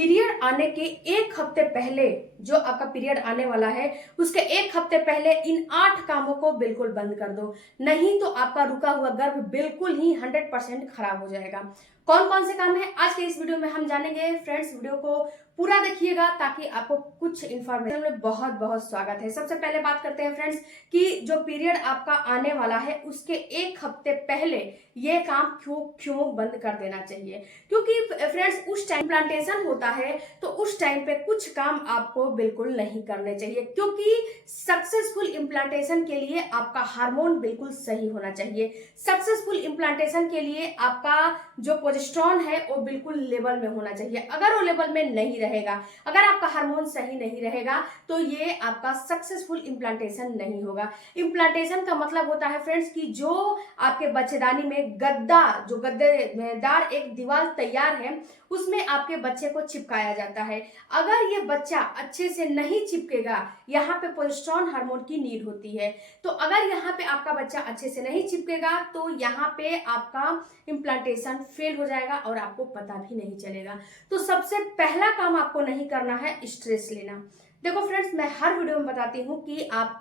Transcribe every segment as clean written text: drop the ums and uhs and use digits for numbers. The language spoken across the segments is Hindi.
पीरियड आने के एक हफ्ते पहले, जो आपका पीरियड आने वाला है उसके एक हफ्ते पहले इन 8 कामों को बिल्कुल बंद कर दो, नहीं तो आपका रुका हुआ गर्भ बिल्कुल ही 100% खराब हो जाएगा। कौन कौन से काम है आज के इस वीडियो में हम जानेंगे। फ्रेंड्स, वीडियो को पूरा देखिएगा ताकि आपको कुछ इन्फॉर्मेशन में बहुत बहुत स्वागत है। सबसे पहले बात करते हैं फ्रेंड्स कि जो पीरियड आपका आने वाला है उसके एक हफ्ते पहले ये काम क्यों बंद कर देना चाहिए, क्योंकि फ्रेंड्स उस टाइम प्लांटेशन होता है तो उस टाइम पे कुछ काम आपको बिल्कुल नहीं करने चाहिए, क्योंकि सक्सेसफुल इम्प्लांटेशन के लिए आपका हार्मोन बिल्कुल सही होना चाहिए। सक्सेसफुल इम्प्लांटेशन के लिए आपका जो प्रोजेस्टेरोन है वो बिल्कुल लेवल में होना चाहिए। अगर वो लेवल में नहीं रहेगा, अगर आपका हार्मोन सही नहीं रहेगा तो ये आपका सक्सेसफुल इम्प्लांटेशन नहीं होगा। इम्प्लांटेशन का मतलब होता है फ्रेंड्स कि जो आपके बच्चेदानी में गद्देदार एक दीवार तैयार है उसमें आपके बच्चे को चिपकाया जाता है। अगर ये बच्चा अच्छे से नहीं चिपकेगा, यहाँ पे प्रोजेस्टेरोन हार्मोन की नीड होती है, तो अगर यहाँ पे आपका बच्चा अच्छे से नहीं चिपकेगा तो यहाँ पे आपका इम्प्लांटेशन फेल हो जाएगा और आपको पता भी नहीं चलेगा। तो सबसे पहला काम आपको नहीं करना है स्ट्रेस लेना। देखो फ्रेंड्स, मैं हर वीडियो में बताती हूँ कि आप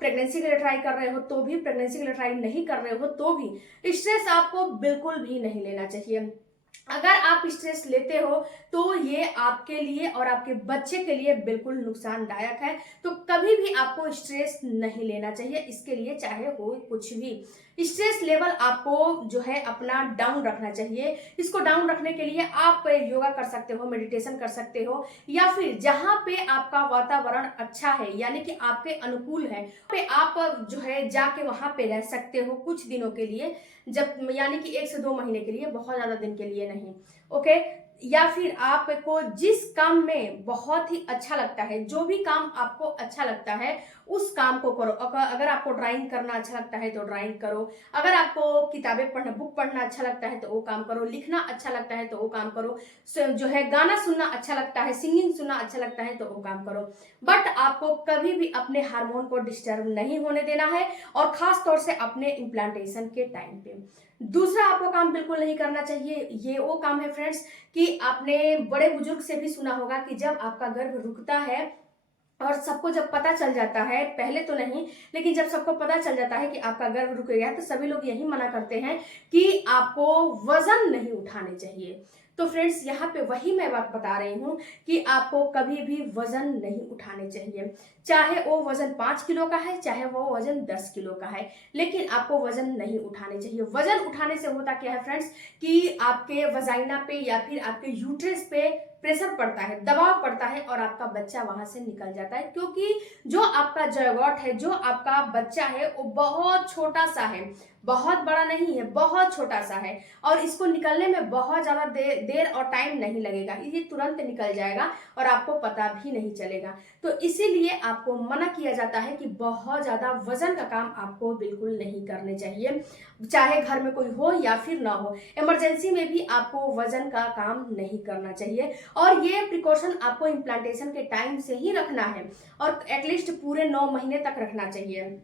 प्रेगनेंसी के लिए ट्राई कर रहे हो तो भी, प्रेगनेंसी के लिए ट्राई नहीं कर रहे हो तो भी स्ट्रेस आपको बिल्कुल भी नहीं लेना चाहिए। अगर आप स्ट्रेस लेते हो तो ये आपके लिए और आपके बच्चे के लिए बिल्कुल नुकसानदायक है। तो कभी भी आपको स्ट्रेस नहीं लेना चाहिए, इसके लिए चाहे हो कुछ भी। स्ट्रेस लेवल आपको जो है अपना डाउन रखना चाहिए। इसको डाउन रखने के लिए आप योगा कर सकते हो, मेडिटेशन कर सकते हो, या फिर जहां पे आपका वातावरण अच्छा है यानी कि आपके अनुकूल है पे आप जो है जाके वहां पे रह सकते हो कुछ दिनों के लिए, जब यानी कि 1 से 2 महीने के लिए, बहुत ज्यादा दिन के लिए नहीं। ओके, या फिर आपको जिस काम में बहुत ही अच्छा लगता है, जो भी काम आपको अच्छा लगता है उस काम को करो। अगर आपको ड्राइंग करना अच्छा लगता है तो ड्राइंग करो, अगर आपको किताबें पढ़ना, बुक पढ़ना अच्छा लगता है तो वो काम करो, लिखना अच्छा लगता है तो वो काम करो, जो है गाना सुनना अच्छा लगता है, सिंगिंग सुनना अच्छा लगता है तो वो काम करो। बट आपको कभी भी अपने हार्मोन को डिस्टर्ब नहीं होने देना है, और खास तौर से अपने इम्प्लांटेशन के टाइम पे। दूसरा आपको काम बिल्कुल नहीं करना चाहिए, ये वो काम है फ्रेंड्स कि आपने बड़े बुजुर्ग से भी सुना होगा कि जब आपका गर्भ रुकता है और सबको जब पता चल जाता है, पहले तो नहीं लेकिन जब सबको पता चल जाता है कि आपका गर्भ रुक गया तो सभी लोग यही मना करते हैं कि आपको वजन नहीं उठाने चाहिए। तो फ्रेंड्स, यहाँ पे वही मैं बात बता रही हूँ कि आपको कभी भी वजन नहीं उठाने चाहिए, चाहे वो वजन 5 किलो का है, चाहे वो वजन 10 किलो का है, लेकिन आपको वजन नहीं उठाने चाहिए। वजन उठाने से होता क्या है फ्रेंड्स कि आपके वजाइना पे या फिर आपके यूट्रस पे प्रेशर पड़ता है, दबाव पड़ता है और आपका बच्चा वहां से निकल जाता है, क्योंकि जो आपका जायगोट है, जो आपका बच्चा है वो बहुत छोटा सा है, बहुत बड़ा नहीं है, बहुत छोटा सा है, और इसको निकलने में बहुत ज्यादा देर और टाइम नहीं लगेगा, ये तुरंत निकल जाएगा और आपको पता भी नहीं चलेगा। तो इसीलिए आपको मना किया जाता है कि बहुत ज्यादा वजन का काम आपको बिल्कुल नहीं करने चाहिए, चाहे घर में कोई हो या फिर ना हो। इमरजेंसी में भी आपको वजन का काम नहीं करना चाहिए, और ये प्रिकॉशन आपको इम्प्लांटेशन के टाइम से ही रखना है, और एटलीस्ट पूरे 9 महीने तक रखना चाहिए।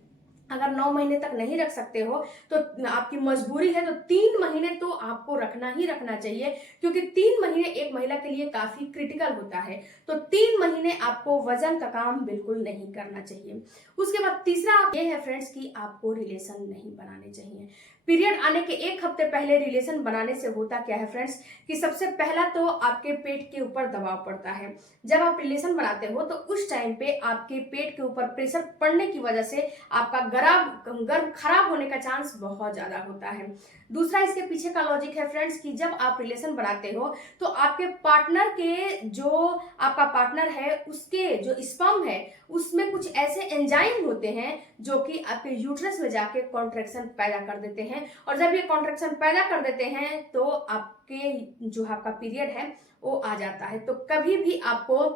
अगर 9 महीने तक नहीं रख सकते हो तो आपकी मजबूरी है, तो 3 महीने तो आपको रखना ही रखना चाहिए, क्योंकि 3 महीने एक महिला के लिए काफी क्रिटिकल होता है। तो 3 महीने आपको वजन का काम बिल्कुल नहीं करना चाहिए। उसके बाद तीसरा ये है फ्रेंड्स कि आपको रिलेशन नहीं बनाने चाहिए। पीरियड आने के एक हफ्ते पहले रिलेशन बनाने से होता क्या है फ्रेंड्स कि सबसे पहला तो आपके पेट के ऊपर दबाव पड़ता है। जब आप रिलेशन बनाते हो तो उस टाइम पे आपके पेट के ऊपर प्रेशर पड़ने की वजह से आपका गर्भ खराब होने का चांस बहुत ज्यादा होता है। दूसरा इसके पीछे का लॉजिक है फ्रेंड्स कि जब आप रिलेशन बनाते हो तो आपके पार्टनर के, जो आपका पार्टनर है उसके जो स्पर्म है उसमें कुछ ऐसे एंजाइम होते हैं जो कि आपके यूट्रस में जाके कॉन्ट्रैक्शन पैदा कर देते हैं, और जब ये कॉन्ट्रैक्शन पैदा कर देते हैं तो आपके जो आपका पीरियड है वो आ जाता है। तो कभी भी आपको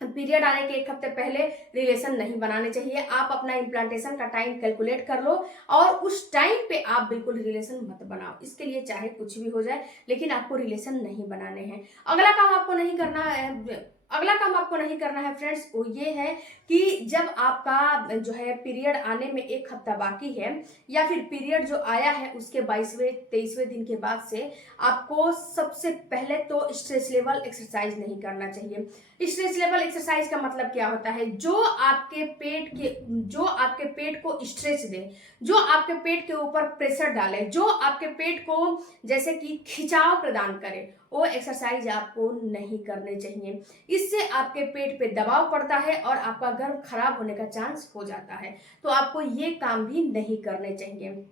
पीरियड आने के एक हफ्ते पहले रिलेशन नहीं बनाने चाहिए। आप अपना इम्प्लांटेशन का टाइम कैलकुलेट कर लो और उस टाइम पे आप बिल्कुल रिलेशन मत बनाओ। इसके लिए चाहे कुछ भी हो जाए लेकिन आपको रिलेशन नहीं बनाने हैं। अगला काम आपको नहीं करना है, अगला काम आपको नहीं करना है फ्रेंड्स, वो ये है कि जब आपका जो है पीरियड आने में 1 हफ्ता बाकी है या फिर पीरियड जो आया है उसके 22वें 23वें दिन के बाद से आपको सबसे पहले तो स्ट्रेस लेवल एक्सरसाइज नहीं करना चाहिए। स्ट्रेस लेवल एक्सरसाइज का मतलब क्या होता है? जो आपके पेट को स्ट्रेच दे, जो आपके पेट के ऊपर प्रेशर डाले, जो आपके पेट को जैसे कि खिंचाव प्रदान करे, वो एक्सरसाइज आपको नहीं करने चाहिए। इससे आपके पेट पे दबाव पड़ता है और आपका गर्भ खराब होने का चांस हो जाता है। तो आपको ये काम भी नहीं करने चाहिए।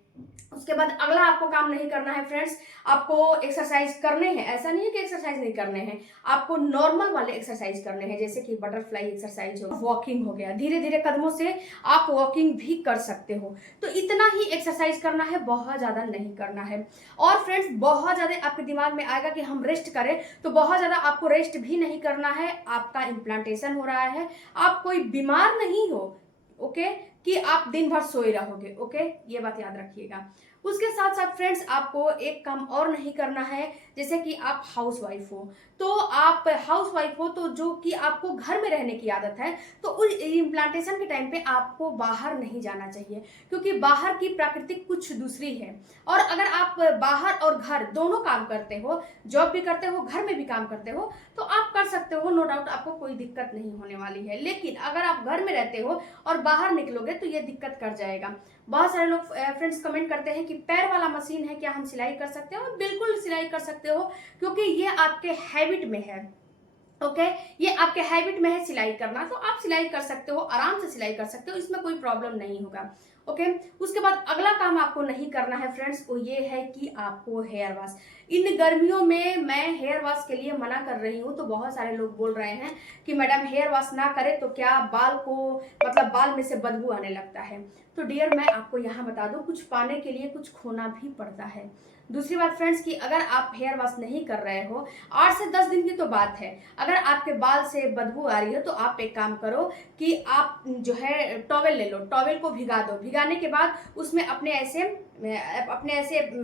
उसके बाद अगला आपको काम नहीं करना है फ्रेंड्स, आपको एक्सरसाइज करने हैं, ऐसा नहीं है कि एक्सरसाइज नहीं करने हैं, आपको नॉर्मल वाले एक्सरसाइज करने हैं, जैसे कि बटरफ्लाई एक्सरसाइज हो, वॉकिंग हो गया, धीरे धीरे कदमों से आप वॉकिंग भी कर सकते हो। तो इतना ही एक्सरसाइज करना है, बहुत ज्यादा नहीं करना है। और फ्रेंड्स, बहुत ज्यादा आपके दिमाग में आएगा कि हम रेस्ट करें, तो बहुत ज्यादा आपको रेस्ट भी नहीं करना है। आपका इम्प्लांटेशन हो रहा है, आप कोई बीमार नहीं हो, ओके, कि आप दिन भर सोए रहोगे, ओके, ये बात याद रखिएगा। उसके साथ साथ फ्रेंड्स, आपको एक काम और नहीं करना है, जैसे कि आप हाउसवाइफ हो, तो आप हाउसवाइफ हो तो जो कि आपको घर में रहने की आदत है, तो उस इम्प्लांटेशन के टाइम पे आपको बाहर नहीं जाना चाहिए, क्योंकि बाहर की प्राकृतिक कुछ दूसरी है। और अगर आप बाहर और घर दोनों काम करते हो, जॉब भी करते हो, घर में भी काम करते हो, तो आप कर सकते हो, नो डाउट, आपको कोई दिक्कत नहीं होने वाली है। लेकिन अगर आप घर में रहते हो और बाहर निकलोगे तो ये दिक्कत कर जाएगा। बहुत सारे लोग फ्रेंड्स कमेंट करते हैं कि पैर वाला मशीन है, क्या हम सिलाई कर सकते हो? बिल्कुल सिलाई कर सकते हो, क्योंकि ये आपके हैबिट में है, ओके, ये आपके हैबिट में है सिलाई करना, तो आप सिलाई कर सकते हो, आराम से सिलाई कर सकते हो, इसमें कोई प्रॉब्लम नहीं होगा, ओके। उसके बाद अगला काम आपको नहीं करना है फ्रेंड्स, वो ये है कि आपको हेयर वॉश, इन गर्मियों में मैं हेयर वॉश के लिए मना कर रही हूँ। तो बहुत सारे लोग बोल रहे हैं कि मैडम हेयर वॉश ना करे तो क्या बाल को, मतलब बाल में से बदबू आने लगता है। तो डियर, मैं आपको यहाँ बता दूं, कुछ पाने के लिए कुछ खोना भी पड़ता है। दूसरी बात फ्रेंड्स, कि अगर आप हेयर वॉश नहीं कर रहे हो, 8 से 10 दिन की तो बात है, अगर आपके बाल से बदबू आ रही है तो आप एक काम करो कि आप जो है टॉवेल ले लो, टॉवेल को भिगा दो, भिगाने के बाद उसमें अपने ऐसे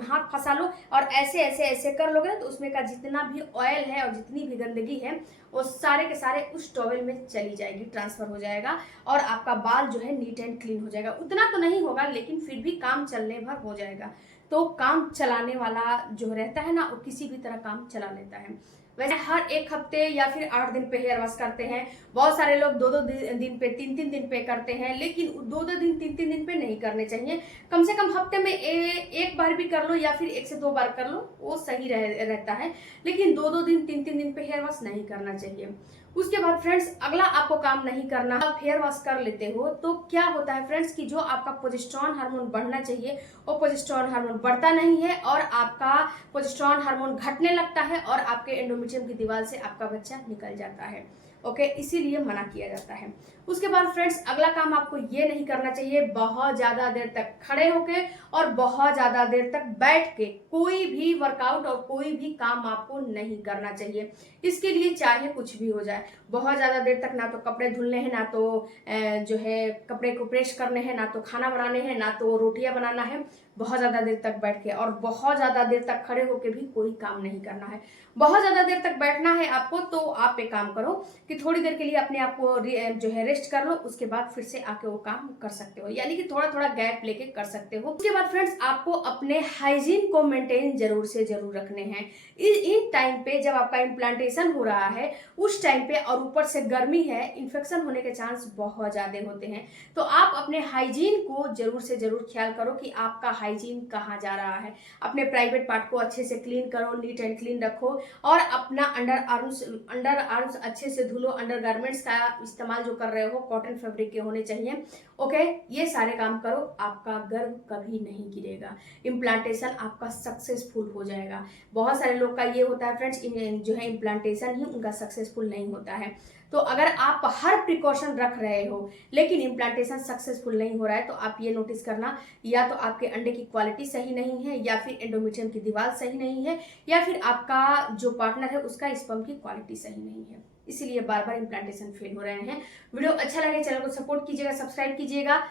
हाथ फंसा लो और ऐसे ऐसे ऐसे कर लोगे तो उसमें का जितना भी ऑयल है और जितनी भी गंदगी है वो सारे के सारे उस टॉवेल में चली जाएगी, ट्रांसफर हो जाएगा और आपका बाल जो है नीट एंड क्लीन हो जाएगा। उतना तो नहीं होगा, लेकिन फिर भी काम चलने भर हो जाएगा। तो काम चलाने वाला जो रहता है ना, वो किसी भी तरह काम चला लेता है। वैसे हर 1 हफ्ते या फिर 8 दिन पे हेयर वॉश करते हैं, बहुत सारे लोग 2-2 दिन पे, 3-3 दिन पे करते हैं, लेकिन 2-2 दिन 3-3 दिन पे नहीं करने चाहिए। कम से कम हफ्ते में एक बार भी कर लो या फिर 1 से 2 बार कर लो, वो सही रहता है। लेकिन 2-2 दिन 3-3 दिन पे हेयर वॉश नहीं करना चाहिए। उसके बाद फ्रेंड्स, अगला आपको काम नहीं करना, आप हेयर वॉश कर लेते हो तो क्या होता है फ्रेंड्स, कि जो आपका प्रोजेस्टेरॉन हार्मोन बढ़ना चाहिए वो प्रोजेस्टेरॉन हार्मोन बढ़ता नहीं है और आपका प्रोजेस्टेरॉन हार्मोन घटने लगता है और आपके एंडोमेट्रियम की दीवार से आपका बच्चा निकल जाता है, ओके, इसीलिए मना किया जाता है। उसके बाद फ्रेंड्स, अगला काम आपको ये नहीं करना चाहिए, बहुत ज्यादा देर तक खड़े होके और बहुत ज्यादा देर तक बैठ के कोई भी वर्कआउट और कोई भी काम आपको नहीं करना चाहिए। इसके लिए चाहे कुछ भी हो जाए, बहुत ज्यादा देर तक ना तो कपड़े धुलने हैं, ना तो जो है कपड़े को प्रेस करने हैं, ना तो खाना बनाने हैं, ना तो रोटियां बनाना है, बहुत ज्यादा देर तक बैठ के और बहुत ज्यादा देर तक खड़े होके भी कोई काम नहीं करना है। बहुत ज्यादा देर तक बैठना है आपको तो आप एक काम करो कि थोड़ी देर के लिए अपने आप को जो है रेस्ट कर लो, उसके बाद फिर से आके वो काम कर सकते हो, यानी कि थोड़ा थोड़ा गैप लेके कर सकते हो। उसके बाद फ्रेंड्स, आपको अपने हाइजीन को मेंटेन जरूर से जरूर रखने हैं। इन टाइम पे जब आपका इम्प्लांटेशन हो रहा है उस टाइम पे, और ऊपर से गर्मी है, इन्फेक्शन होने के चांस बहुत ज्यादा होते हैं। तो आप अपने हाइजीन को जरूर से जरूर ख्याल करो कि आपका हाइजीन कहाँ जा रहा है। अपने प्राइवेट पार्ट को अच्छे से क्लीन करो, नीट एंड क्लीन रखो और अपना अंडर आर्म्स अच्छे से धुलो। अंडर गारमेंट्स का इस्तेमाल जो कर रहे हो कॉटन फैब्रिक के होने चाहिए, ओके, ये सारे काम करो, आपका गर्भ कभी नहीं गिरेगा, इम्प्लांटेशन आपका सक्सेसफुल हो जाएगा। बहुत सारे लोग का ये होता है फ्रेंड्स, जो है इम्प्लांटेशन ही उनका सक्सेसफुल नहीं होता है। तो अगर आप हर प्रिकॉशन रख रहे हो लेकिन इम्प्लांटेशन सक्सेसफुल नहीं हो रहा है तो आप ये नोटिस करना, या तो आपके अंडे की क्वालिटी सही नहीं है, या फिर एंडोमेट्रियम की दीवार सही नहीं है, या फिर आपका जो पार्टनर है उसका स्पर्म की क्वालिटी सही नहीं है, इसीलिए बार बार इम्प्लांटेशन फेल हो रहे हैं। वीडियो अच्छा लगे चैनल को सपोर्ट कीजिएगा, सब्सक्राइब कीजिएगा।